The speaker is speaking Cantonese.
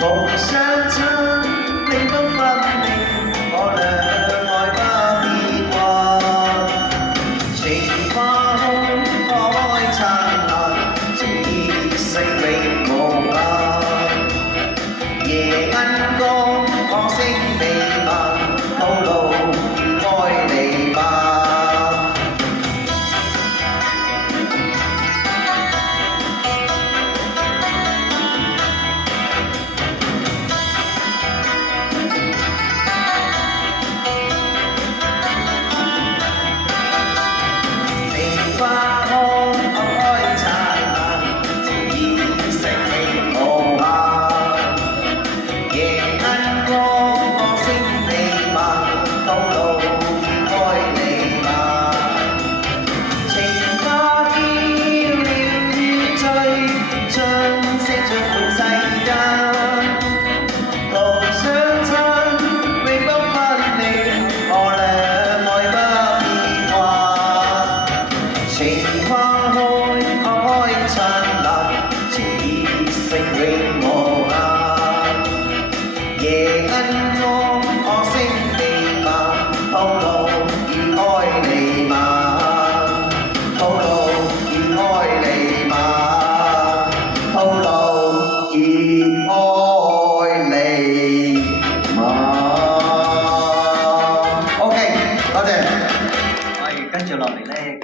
無相親，永不分離，我倆愛不變幻。情花開，開燦爛，情意盛永無限。夜鶯歌，歌聲彌漫，透露愛彌漫。花開燦爛，情意盛永無限。夜鶯歌，歌聲彌漫，透露愛彌漫。情花飄了於醉，將色著滿世間。路相親，永不分離，我倆愛不變幻。情花開，燦爛，情意盛永無限。夜鶯歌，歌聲彌漫，透露愛彌漫，透露愛彌漫，透露愛彌漫。OK， 多謝。跟住落嚟咧。